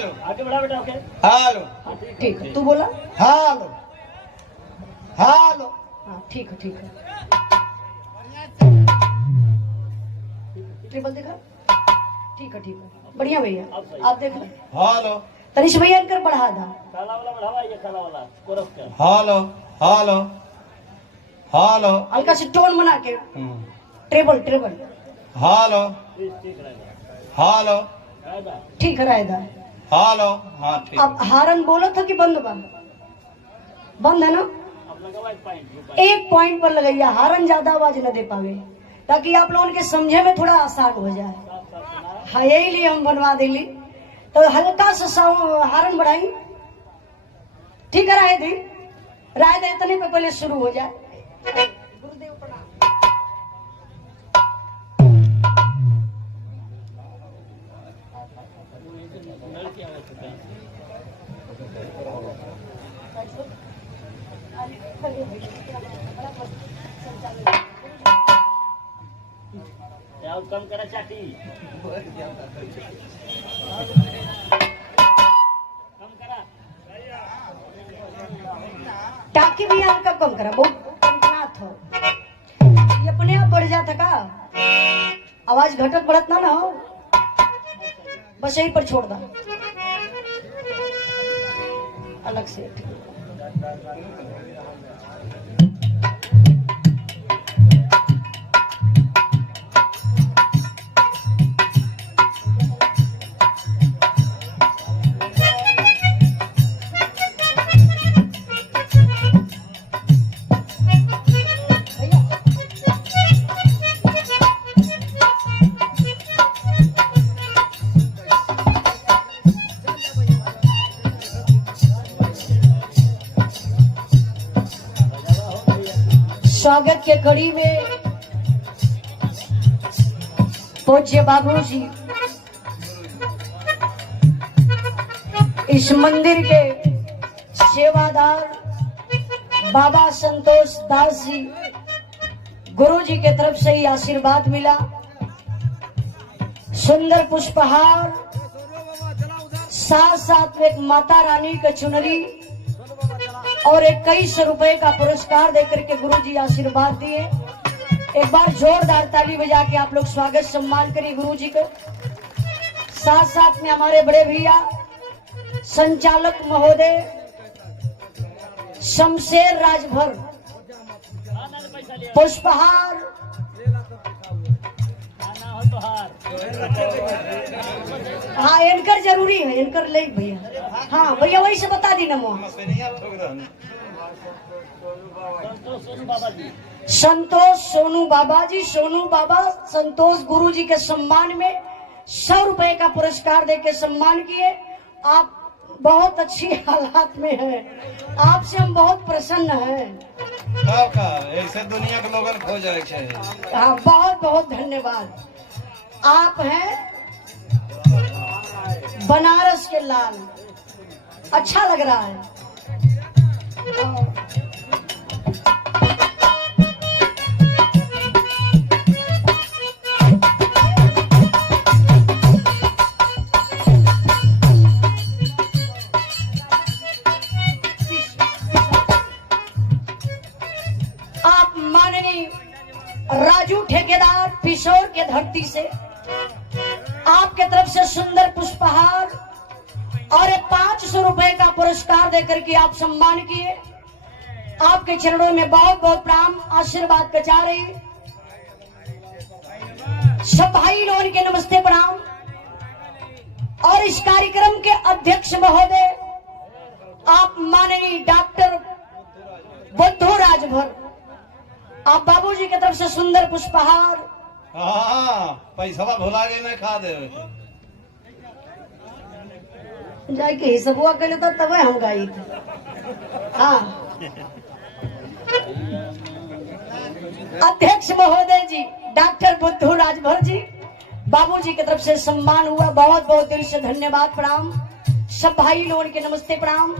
हालो आगे बढ़ा बेटा। ओके हालो ठीक है, तू बोला। हालो हालो हाँ ठीक है ठीक है। ट्रिपल देखा, ठीक है बढ़िया भैया। आप देख लो हालो तनिष भैया इनकर बढ़ा दा। काला वाला बढ़ावा, ये काला वाला कोरस का। हालो हालो हालो हल्का से टोन बना के ट्रेबल ट्रेबल। हालो ठीक रहेगा। हालो रहेगा। ठीक है रायदा। हालो हाँ ठीक अब हारन बोलो था कि बंद बा? बंद है ना? अब लगा एक पॉइंट। एक पॉइंट पर लगाइए, हारन ज्यादा आवाज न दे पावे ताकि आप लोगों के समझे में थोड़ा आसान हो जाए। हाँ यही लिए हम बनवा देली, तो हल्का सा हारन बढ़ाई। ठीक है राय दी, राय दे इतने पे पहले शुरू हो जाए। गुरुदेव प्रणाम। कम करा चाटी। कम करा। टाकी भी हल्का कम करा, बहुत कंपनाथ हो। ये अपने आप बढ़ जाता का, आवाज घटत बढ़त ना हो, बस यही पर छोड़ दा अलग से। स्वागत के कड़ी में पूज्य बाबूजी इस मंदिर के सेवादार बाबा संतोष दास जी, गुरु जी के तरफ से ही आशीर्वाद मिला। सुंदर पुष्पहार, साथ साथ में एक माता रानी का चुनरी और 21 रुपए का पुरस्कार देकर के गुरु जी आशीर्वाद दिए। एक बार जोरदार ताली बजा के आप लोग स्वागत सम्मान करिए गुरु जी को। साथ साथ में हमारे बड़े भैया संचालक महोदय शमशेर राजभर पुष्पहार। हाँ इनकर जरूरी है, इनकर ले भैया। हाँ भैया वही से बता दी नमो। संतोष सोनू बाबा जी, सोनू बाबा संतोष गुरु जी के सम्मान में 100 रुपए का पुरस्कार देके सम्मान किए। आप बहुत अच्छी हालात में हैं, आपसे हम बहुत प्रसन्न हैं। ऐसे दुनिया के लोगन खो जाए। हाँ बहुत बहुत धन्यवाद। आप हैं बनारस के लाल, अच्छा लग रहा है। आप माननीय राजू ठेकेदार पिशोर के धरती से आपके तरफ से सुंदर पुष्पहार और 500 रुपए का पुरस्कार देकर के आप सम्मान किए। आपके चरणों में बहुत बहुत प्रणाम, आशीर्वाद कचा रही। सब भाई लोगों के नमस्ते प्रणाम। और इस कार्यक्रम के अध्यक्ष महोदय आप माननीय डॉक्टर बुद्धू राजभर, आप बाबूजी की तरफ से सुंदर पुष्पहार। हाँ पैसा भुला गए ना खा दे जाए के हिसाबुआ कर लेता तब हम गाई थे। हाँ अध्यक्ष महोदय जी डॉक्टर बुद्धू राजभर जी, बाबूजी की तरफ से सम्मान हुआ। बहुत बहुत दिल से धन्यवाद प्रणाम। सब भाई लोगों के नमस्ते प्रणाम।